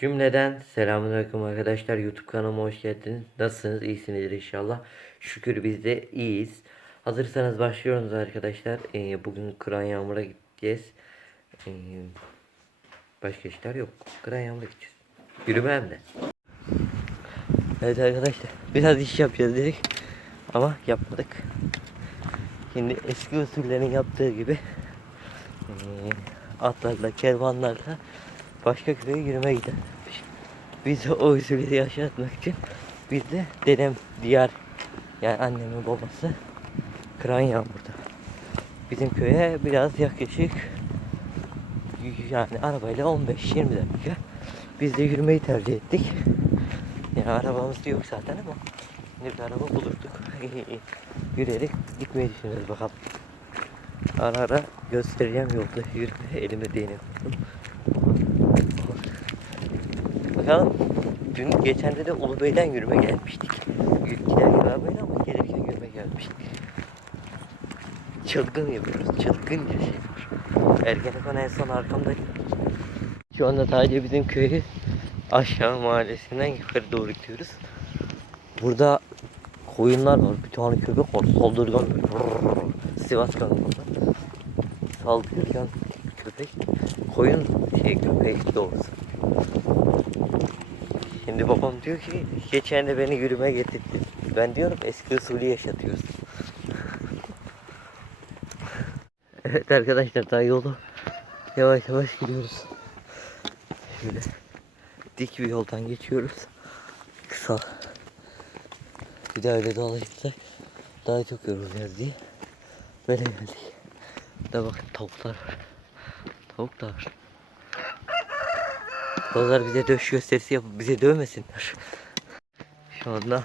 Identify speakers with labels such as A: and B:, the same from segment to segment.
A: Cümleden selamünaleyküm arkadaşlar. YouTube kanalıma hoş geldiniz. Nasılsınız? İyisinizdir inşallah. Şükür biz de iyiyiz. Hazırsanız başlıyoruz arkadaşlar. Ee, bugün Kıran Yağmur'a gideceğiz. Ee, başka işler yok. Kıran Yağmur'a gideceğiz. Yürüme hem de. Evet arkadaşlar. Biraz iş yapacağız dedik. Ama yapmadık. Şimdi eski usullerin yaptığı gibi ee, atlarla, kervanlarla başka köye yürüme gidermiş. Biz o usulü yaşatmak için biz de dedem diğer yani annemin babası Kıran Yağmur'da. Bizim köye biraz yaklaşık yani arabayla 15-20 dakika. Biz de yürümeyi tercih ettik. Yani arabamız da yok zaten ama yine bir araba bulurduk. Yürüyerek gitmeyi düşünüyoruz bakalım. Ara ara göstereceğim yolda yürüme elime değnek Bakalım. Dün geçen de de Ulubey'den yürüme gelmiştik. Giderken arabayla ama gelirken yürüme gelmiştik. Çılgın yapıyoruz. Çılgınca şeyler. Ergenekon en son arkamdaydı. Şu anda sadece bizim köyü aşağı mahallesinden yukarı doğru gidiyoruz. Burada koyunlar var. Bir tane köpek var. Saldırgan. Sivas kanalında. Saldırgan köpek. Koyun şey köpek doğrusu. Şimdi babam diyor ki geçen de beni yürüme getirdi. Ben diyorum eski usulü yaşatıyoruz. evet arkadaşlar daha yolu yavaş yavaş gidiyoruz. Şöyle dik bir yoldan geçiyoruz. Kısa. Bir daha öyle dolaşırsak daha çok yorulacağız diye böyle geldik. Da bakın tavuklar var. Tavuk da var. Onlar bize dövüş gösterisi yapıp bize dövmesinler. Şu anda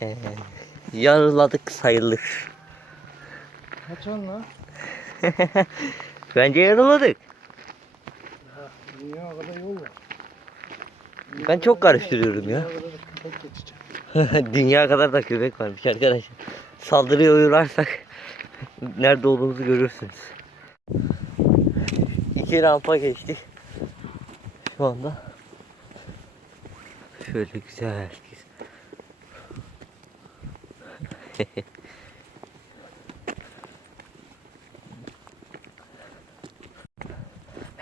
A: eee yarıladık sayılır.
B: Kaç an lan?
A: Bence yarıladık.
B: Dünya kadar yol var.
A: Ben çok karıştırıyorum ya.
B: Dünya kadar.
A: Dünya da köpek varmış arkadaşlar. Saldırıya uğrarsak nerede olduğumuzu görürsünüz. İki rampa geçtik. Şu anda şöyle güzel.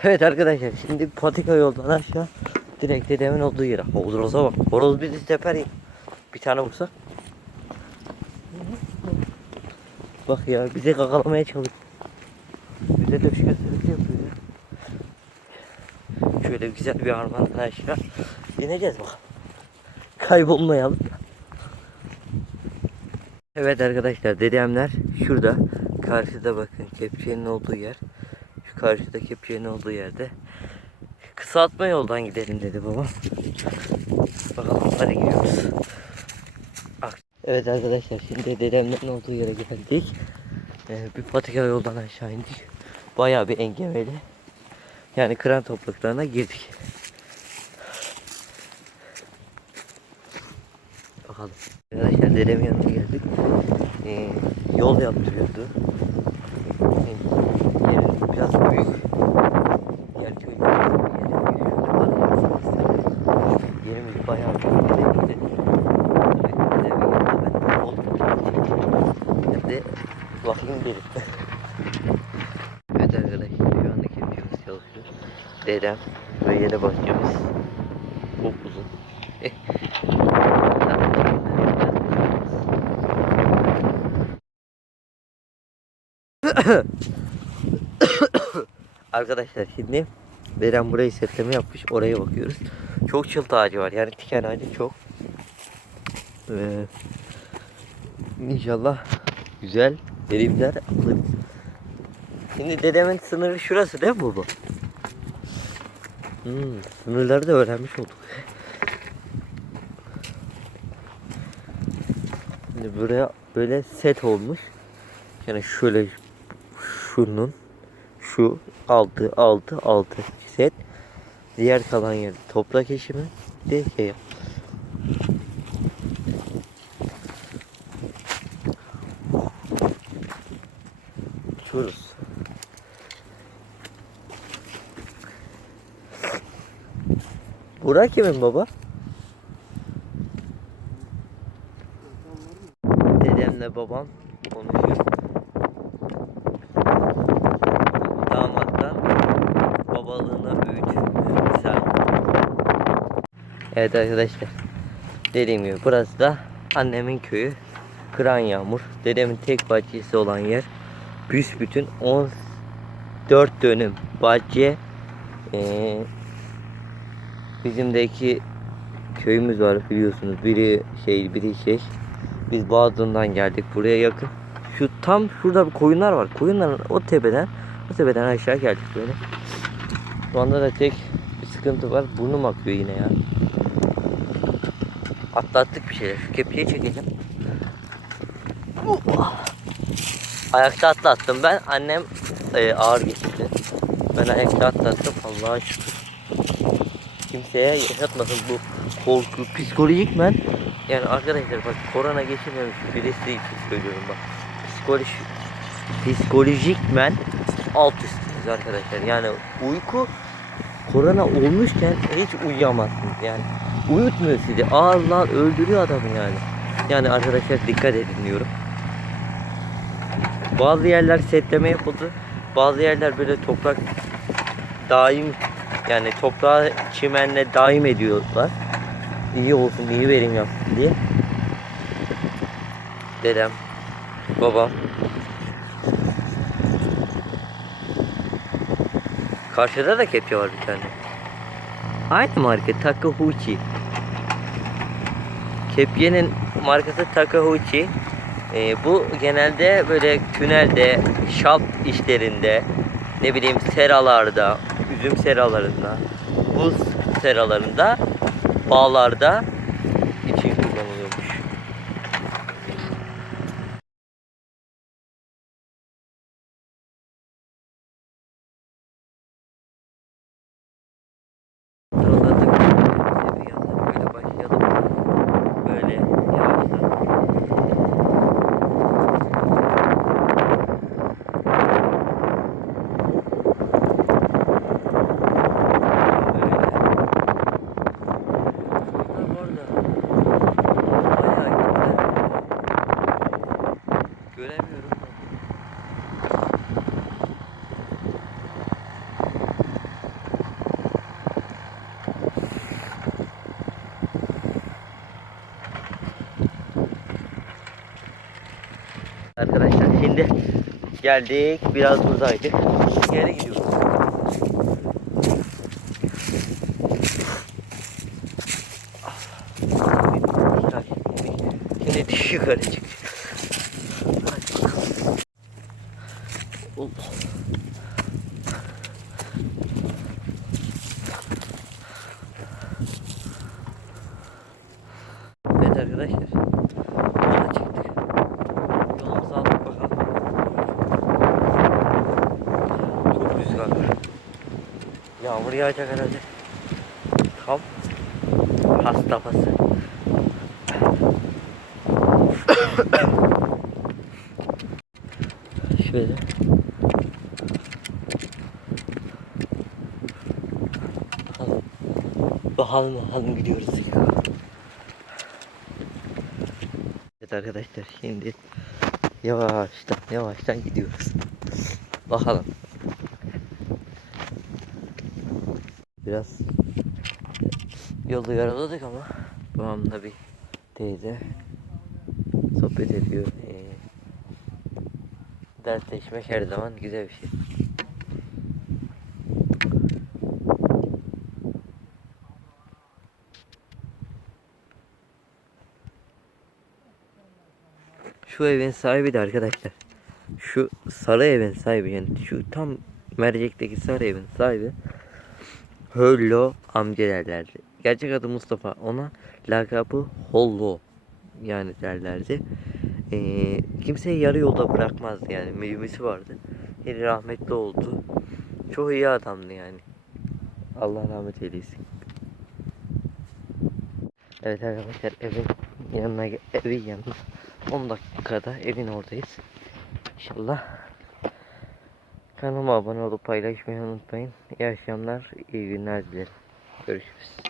A: evet arkadaşlar şimdi patika yoldan aşağı direkt dedemin olduğu yere. Horoza bak. Horoz bizi teper ya. Bir tane vursa. Bak ya bize kakalamaya çalışıyor. Bize dövüş ya. Şöyle güzel bir harmandan aşağı ineceğiz bakalım. Kaybolmayalım. Evet arkadaşlar dedemler şurada. Karşıda bakın kepçenin olduğu yer. Şu karşıda kepçenin olduğu yerde. Kısaltma yoldan gidelim dedi babam. Bakalım hadi gidiyoruz. Bak. Evet arkadaşlar şimdi dedemlerin olduğu yere geldik. Ee, bir patika yoldan aşağı indik. Bayağı bir engebeli. Yani kıran topraklarına girdik. Bakalım. Arkadaşlar dedemin yanına geldik. Ee, yol yaptırıyordu. Ee, yerin biraz büyük. Diğer köy. Yerimiz bayağı büyük. Dedemin de. Dedemin yanında ben oldum. Hem de bakayım derim. Evet arkadaşlar şu anda kepçemiz çalışıyor. Dedem ve yeni bahçemiz. Çok uzun. Arkadaşlar şimdi Dedem burayı setleme yapmış. Oraya bakıyoruz. Çok çılt ağacı var. Yani tiken ağacı çok. Ee, inşallah güzel verimler alırız. Şimdi dedemin sınırı şurası değil mi bu? Hmm, sınırları da öğrenmiş olduk. Şimdi buraya böyle set olmuş. Yani şöyle şunun şu altı altı altı set. Diğer kalan yer toprak eşimi de şey yap. Uçuyoruz. Burak kimin baba? Dedemle babam konuşuyor. Damattan babalığına büyütüyor. Güzel. Evet arkadaşlar. Dediğim gibi burası da annemin köyü. Kıran Yağmur. Dedemin tek bahçesi olan yer. Büsbütün 14 dönüm bahçe. Ee, bizim de iki köyümüz var biliyorsunuz. Biri şey biri şey. Biz Bağdun'dan geldik buraya yakın. Şu tam şurada bir koyunlar var. Koyunların o tepeden o tepeden aşağı geldik böyle. Şu anda da tek bir sıkıntı var. Burnum akıyor yine ya. Atlattık bir şeyler. Şu kepçeyi çekeceğim. Ayakta atlattım ben. Annem e, ağır geçti. Ben ayakta atlattım. Allah'a şükür. Kimseye yaşatmasın bu korku. Psikolojik men. Yani arkadaşlar bak korona geçirmemiş birisi için söylüyorum bak. Psikoloji, psikolojik men alt üstünüz arkadaşlar. Yani uyku korona olmuşken hiç uyuyamazsınız yani. Uyutmuyor sizi. Ağırlar öldürüyor adamı yani. Yani arkadaşlar dikkat edin diyorum. Bazı yerler setleme yapıldı. Bazı yerler böyle toprak daim yani toprağı çimenle daim ediyorlar. İyi olsun, iyi verim yapsın diye. Dedem, babam. Karşıda da kepçe var bir tane. Aynı marka Takeuchi. Kepyenin markası Takeuchi. Ee, bu genelde böyle tünelde, şap işlerinde, ne bileyim seralarda, üzüm seralarında, buz seralarında, bağlarda için kullanılıyormuş. Buralarda bir yandan böyle başlayalım. Böyle yavaştan. Göremiyorum. Arkadaşlar şimdi geldik biraz buradaydık. Geri gidiyoruz. Şimdi diş yukarı çık. Hadi bakalım. Allah. Evet arkadaşlar. Yola çıktık. Yolumuzu aldık bakalım. Çok rüzgar var. Yağmur yağacak herhalde. Tam hasta pası. Şöyle. Bakalım. Bakalım gidiyoruz. Evet arkadaşlar şimdi yavaştan yavaştan gidiyoruz. Bakalım. Biraz yolda yaraladık ama babamla bir teyze sohbet ediyor. Ee, dertleşmek her zaman güzel bir şey. Şu evin sahibi de arkadaşlar. Şu sarı evin sahibi yani şu tam mercekteki sarı evin sahibi. Höllo amca derlerdi. Gerçek adı Mustafa. Ona lakabı Hollo yani derlerdi. Ee, kimseyi yarı yolda bırakmazdı yani. Mevmisi vardı. Yeri rahmetli oldu. Çok iyi adamdı yani. Allah rahmet eylesin. Evet arkadaşlar evin yanına evin yanına 10 dakikada evin oradayız. İnşallah kanalıma abone olup paylaşmayı unutmayın. İyi akşamlar, iyi günler dilerim. Görüşürüz.